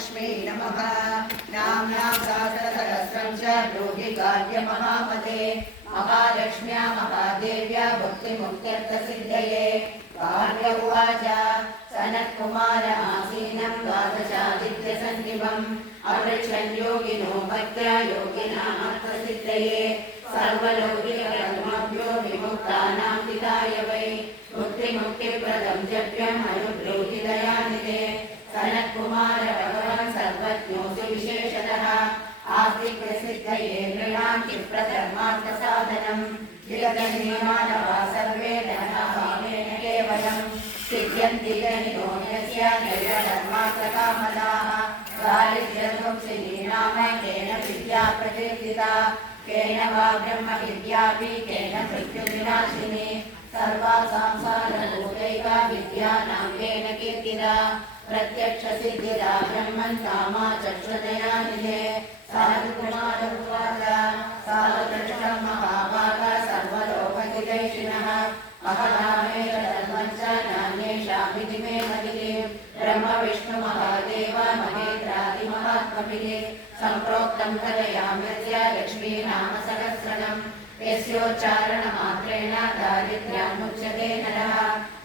महालक्ष्मी नमः। नाम्नां सहस्रसहस्रं च ब्रूहि कार्यमहामते। महालक्ष्म्या महादेव्या भुक्तिमुक्त्यर्थसिद्धये। कार्य उवाच सनत्कुमारमासीनं द्वादशादित्यसन्निभम् अपृच्छन् योगिनो भक्त्या योगिनामर्थसिद्धये। सर्वलौकिककर्मभ्यो विमुक्तानां हिताय वै मुक्तिमुक्तिप्रदं जप्यम् अनुब्रूहि दयानिधे। सनत्कुमार भगवान् सर्वज्ञोऽसि विशेषतः आस्तिकसिद्धये नृणां क्षिप्रधर्मार्थसाधनम् विगतनियमानवा सर्वे धनाभावेन केवलम् सिद्ध्यन्ति जनिनोऽन्यस्य नैवधर्मार्थकामदाः। दारिद्र्यध्वंसिनी नाम केन विद्या प्रकीर्तिता केन वा ब्रह्मविद्यापि केन मृत्युविनाशिनी सर्वासां सारभूतैका विद्या नाम्येन कीर्तिता प्रत्यक्षसिद्धिदा ब्रह्मन् कामा चक्षुदयानिधे। सनत्कुमार उवाच साधुदृष्टं महाभागा सर्वलोकहितैषिणः महदामेव धर्मं च नान्येषामिति मे मतिः। ब्रह्मविष्णुमहादेव महेन्द्रादिमहात्मभिः सम्प्रोक्तं कथयाम्यस्य लक्ष्मीनामसहस्रनम् यस्योच्चारणमात्रेण दारिद्र्यान्मुच्यते नरः।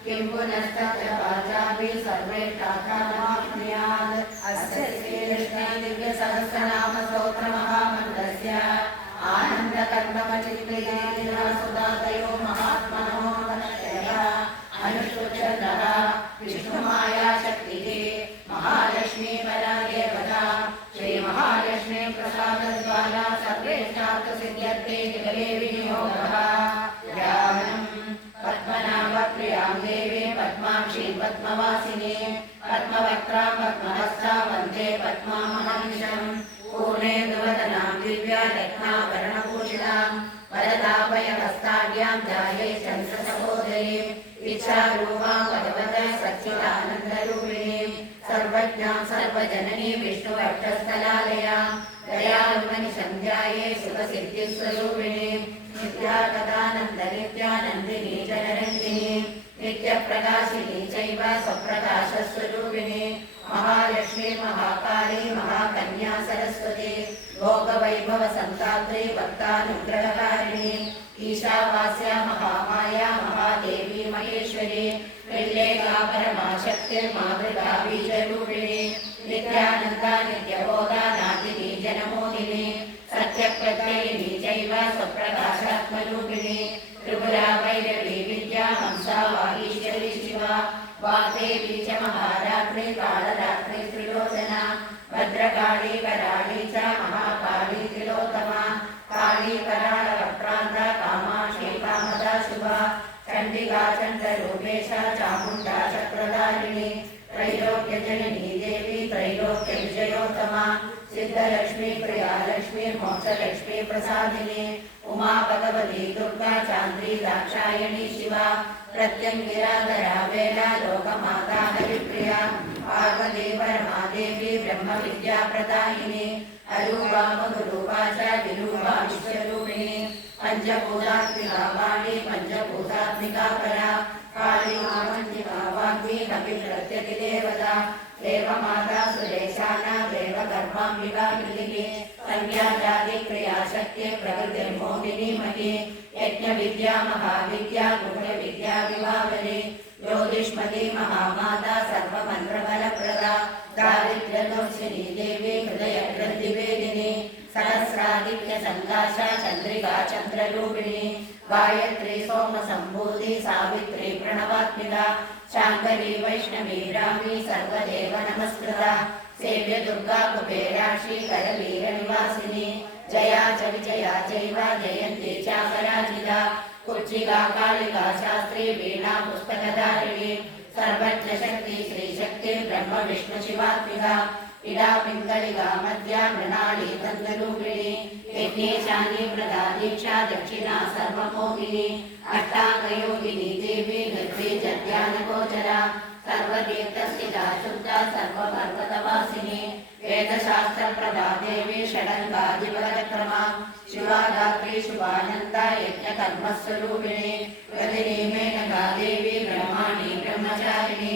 किं पुनस्तत्र वाचापि सर्वेष्टार्थमाप्नुयात्। अस्य श्रीकृष्णदिव्यसहस्रनामस्तोत्रमहामन्त्रस्य आनन्दकर्मचित्तयेतिरासुदातयो महात्मनो अनुष्टुप्छन्दः विष्णुमायाशक्तिः महालक्ष्मी परा देवता। श्रीमहालक्ष्मी प्रसादद्वारा सर्वेष्टार्थसिद्ध्यर्थे जगते विनियोगः। ध्यानम् पद्मनाभप्रियां देवीं पद्माक्षीं पद्मवासिनीं पद्मवक्त्रां पद्महस्तां वन्दे पद्मामहर्निशम्। पूर्णेन्दुवदनां दिव्यारत्नाभरणभूषितां वरदाभयहस्ताढ्यां ध्याये चन्द्रसहोदरीं इच्छारूपां भगवतः सच्चिदानन्दरूपिणीं सर्वज्ञां सर्वजननीं विष्णुवक्षस्थलालयां दयालुमनिशं ध्याये सुखसिद्धिस्वरूपिणीं नित्यानन्दनित्यानन्दिनी जनरञ्जिनी नित्यप्रकाशिनी चैव स्वप्रकाशस्वरूपिणी महालक्ष्मी महाकाली महाकन्या सरस्वती भोगवैभवसन्तात्री भक्तानुग्रहकारिणी ईशावास्या महामाया महादेवी महेश्वरी निर्लेखा परमाशक्तिर्मातृका बीजरूपिणी नित्यानन्दा नित्यबोधा नादिनी जनमोहिनी सत्यप्रत्ययिनी चैव स्वप्रकाशात्मरूपिणी त्रिपुरा भैरवी विद्या हंसा वागीश्वरी शिवा वाग्देवी च महारात्रि कालरात्रि त्रिलोचना भद्रकाली कराली च महाकाली त्रिलोत्तमा काली करालवक्त्रान्ता कामाक्षी कामदा शुभा चण्डिका चण्डरूपेशा चामुण्डा चक्रधारिणी त्रैलोक्यजननी देवी त्रैलोक्यविजयोत्तमा सिद्धलक्ष्मी प्रियालक्ष्मी मोक्षलक्ष्मी प्रसादिनी उमा भगवती दुर्गा चान्द्री दाक्षायणी शिवा प्रत्यङ्गिराधरा वेला लोकमाता हरिप्रिया पार्वती परमादेवी ब्रह्मविद्या प्रदायिनी अरूपा मधुरूपा च विरूपा विश्वरूपिणी पंचभूतात्मिका वाणी पंचभूतात्मिका परा काली मामन्दिका वाग्मी कपिप्रत्यति देवता देवमाता सुरेशाना देवगर्भाम्बिका कृतिः संज्ञाजादिक्रियाशक्ति प्रकृतिर्मोहिनी मही यज्ञविद्या महाविद्या गुह्यविद्या विभावरी ज्योतिष्मती महामाता सर्वमन्त्रफलप्रदा दारिद्र्यदोषिणी देवी हृदयग्रन्थिवेदिनी सहस्रादित्यसङ्काशा चन्द्रिका चन्द्ररूपिणी गायत्री सोमसम्भूति सावित्री प्रणवात्मिका शाङ्करी वैष्णवी ब्राह्मी सर्वदेव नमस्कृता सेव्य दुर्गा कुबेराक्षी करवीरनिवासिनी जया च विजया चैव जयन्ती च पराजिता कुर्चिका कालिका शास्त्री वीणा पुस्तकधारिणी सर्वज्ञशक्ति श्रीशक्ति ब्रह्म विष्णु शिवात्मिका इडा पिङ्गलिका मध्या मृणाली तन्तरूपिणी यज्ञेशानी व्रता दीक्षा दक्षिणा सर्वमोहिनी अष्टाङ्गयोगिनी देवी निर्बीजध्यानगोचरा सर्वतीर्थस्थिता शुद्धा सर्वपर्वतवासिनी वेदशास्त्रप्रदा देवी षडङ्गाधिपदक्रमा शिवा धात्री शुभानन्दा यज्ञकर्मस्वरूपिणी प्रतिनी मेनका देवी ब्रह्माणी ब्रह्मचारिणी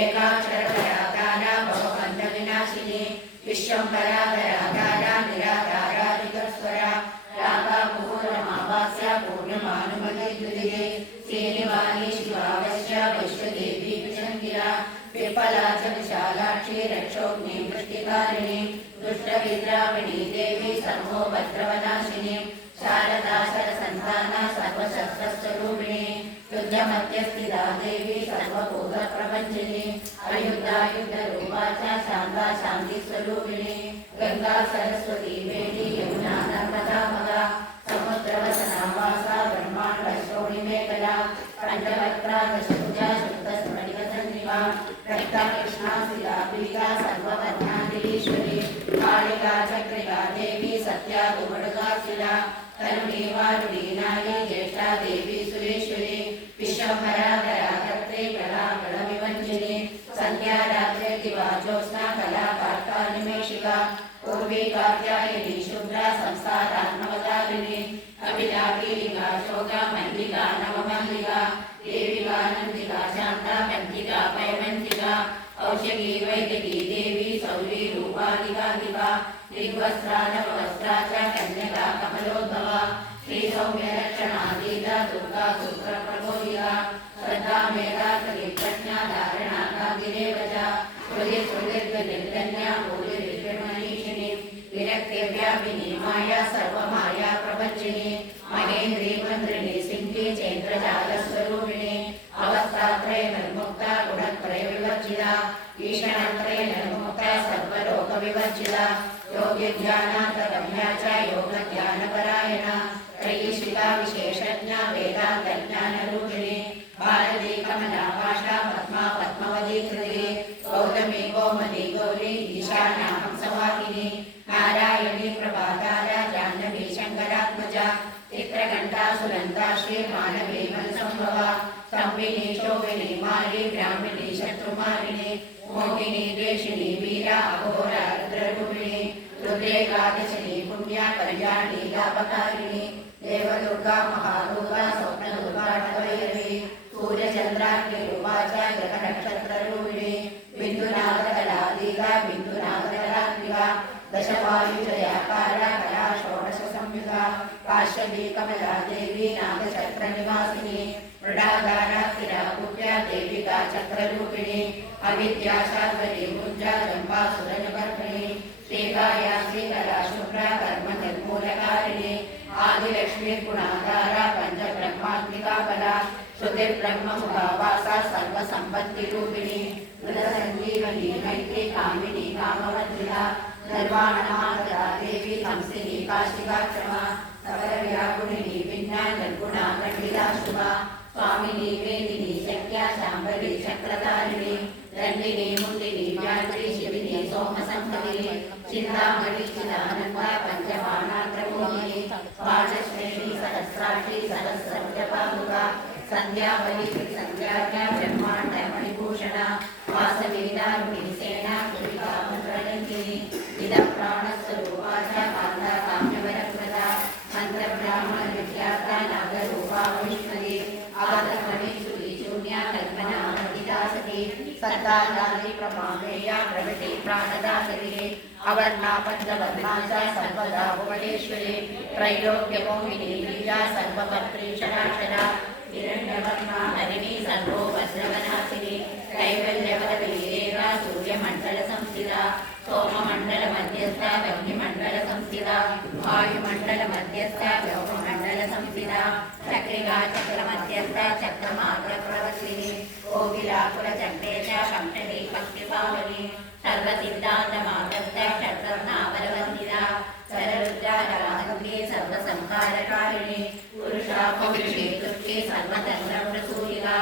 एकाक्षरपराकारा भवबन्धविनाशिनी विभञ्जिनी विश्वम्भराधराधारा निराधाराधिकस्वरा रागा मुहूर्तमावास्या पूर्णमानुमतिद्वितिये श्रीनिवाणी शिवावश्या वैश्वदेवी विजङ्गिरा विफला च विशालाक्षी रक्षोग्नि वृष्टिकारिणी दुष्टविद्राविणी देवी सर्वोपद्रवनाशिनी शारदा शरसन्ताना सर्वशस्त्रस्वरूपिणी युद्धमध्यस्थिता देवी सर्वभूतप्रपञ्चिनी अयुद्धा युद्धरूपा च शान्ता शान्तिस्वरूपिणी गंगा सरस्वती वेदी यमुना नर्मदा मगा समुद्रवसना वासा ब्रह्माण्डश्रोणिमेखला पञ्चवक्त्रा दशभुजा शुद्धस्फटिकसन्निभा रक्ता कृष्णा शिला पीता सर्ववर्णादिरीश्वरी कालिका चक्रिका देवी सत्या कुमडुगा शिला करुणी वारुणी नारी ज्येष्ठा देवी सुरेश्वरी विश्वभरा धराकर्त्री कला विभञ्जिनी संध्या रात्रे दिवा ज्योत्स्ना कला कार्कानिमेषिका पूर्वी कात्यायनी शुभ्रा संसारात्मवतारिणी कपिला कीलिका शोका मल्लिका नवमल्लिका देविका नन्दिका शान्ता कन्तिका पैमन्तिका औषधी वैदिकी देवी सौरी रूपालिकालिका दिग्वस्त्रा नववस्त्रा च कन्यका कमलोद्भवा श्रीसौम्यरक्षणा दीता दुर्गा सूत्रप्रबोधिका श्रद्धा मेधा प्रज्ञा धारणा गागिरेव च निर्गन्या भूतिर्विमनीषिणी विरक्तिव्यापिनी माया सर्वमाया प्रपञ्चिनी महेन्द्री मन्त्रिणी सिंही चैन्द्रजालस्वरूपिणी अवस्थात्रय निर्मुक्ता गुणत्रय विवर्जिता ईशणत्रय निर्मुक्ता सर्वलोकविवर्जिता योगिध्यानान्तरम्या च योगध्यानपरायणा त्रयीशिका विशेषज्ञा वेदान्तज्ञानरूपिणी भारती कमला भाषा पद्मा पद्मवती कृति गौतमी गोमती गौरी ईशाना हंसवाहिनी नारायणी प्रभातारा जाह्नवी शङ्करात्मजा चित्रघण्टा सुनन्दा श्रीमानवी मनसंभवा स्तम्भिनी शोभिनी मारी ब्राह्मणी शत्रुमारिणी मोहिनी द्वेषिणी वीरा अघोरा रुद्ररूपिणी रुद्रेकादशिनी पुण्या कल्याणी लाभकारिणी देवदुर्गा महादुर्गा स्वप्नदुर्गा भैरवी सूर्यचन्द्राग्निरूपा च ग्रहनक्षत्ररूपिणी बिन्दुनागकलादीता बिन्दुनागकलात्मिका दशवायुजयाकारा कला षोडशसंयुगा काश्यपी कमला देवी नागचक्रनिवासिनी मृडागारा स्थिराकुट्या देविका चक्ररूपिणी अविद्या शार्वरी मुद्रा चम्पासुरनिवर्तिनी श्रीकाया श्रीकला शुभ्रा कर्म निर्मूलकारिणी आदिलक्ष्मी गुणाधारा पंचब्रह्मात्मिका कला श्रुतिर्ब्रह्ममुखा वासा सर्वसम्पत्तिरूपिणी मृतसञ्जीवनी मैत्री कामिनी कामवद्रिका निर्वाणमातरा देवी हंसिनी काशिकाक्षमा सकलव्याकुलिनी भिन्ना निर्गुणा खण्डिता शुभा स्वामिनी वेदिनी शक्या शाम्भवी चक्रधारिणी दण्डिनी मुण्डिनी व्याघ्री शिविनी सोमसंभविनी चिन्तामणि चिदानन्दा पञ्चबाणात्रमोहिनी बाणश्रेणी सहस्राक्षी सहस्रजपामुखा संध्यावली संध्याज्ञा ब्रह्माण्डमणिभूषणा वासवीदारुणी सेना कुलिका मन्त्रनन्दिनी इदं प्राणस्वरूपा च कान्ता काम्यवरप्रदा मन्त्रब्राह्मण विद्यार्था नागरूपा वैष्णवी अवतमणि सुरीशून्या कल्पना मन्दिता सती सत्तादानि प्रमामेया प्रवृत्ति प्राणदासरी अवर्णा पञ्चवर्णा च सर्वदा भुवनेश्वरी त्रैलोक्यमोहिनी बीजा सर्वभद्री शराक्षरा हिरण्यवर्णा हरिणी सर्वोपद्रवनाशिनी कैवल्यवरवीरेरा सूर्यमण्डलसंस्थिता सोममण्डलमध्यस्था अग्निमण्डलसंस्थिता वायुमण्डलमध्यस्था व्योममण्डलसंस्थिता चक्रिका चक्रमध्यस्था चक्रमार्गप्रवर्तिनी कोकिलाकुलचण्डेश कंठनी पक्षिपावनी सर्वसिद्धान्तमार्गस्था षट्रत्नावलवन्दिता सररुद्रारागम्ये सर्वसंहारकारिणी पुरुषा पौरुषे तुष्टे सर्वतन्त्रप्रसूरिका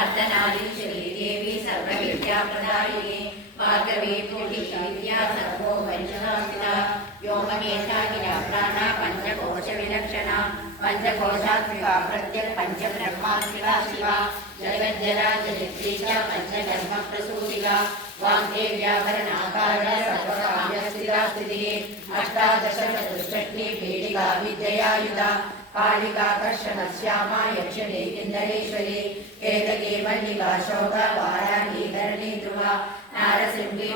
अर्धनारीश्वरी देवी सर्वविद्याप्रदायिनी भार्गवी पूर्णिविद्या सर्वोपनिषदास्थिता व्योमकेशा गिरा प्राणा पञ्चकोशविलक्षणा पञ्चकोशात्मिका प्रत्यक् पञ्चब्रह्मात्मिका शिवा जगज्जरा जगत्री च पञ्चधर्मप्रसूतिका वाग्देव्याभरणाकारा सर्वकाम्यस्थिता स्थितिः अष्टादश चतुष्षष्टि पीठिका विद्ययायुधा कालिका कर्षणश्यामा यक्षिणी किन्नरेश्वरी केतकी मल्लिका शोका वाराही धरणी ध्रुवा नारसिंही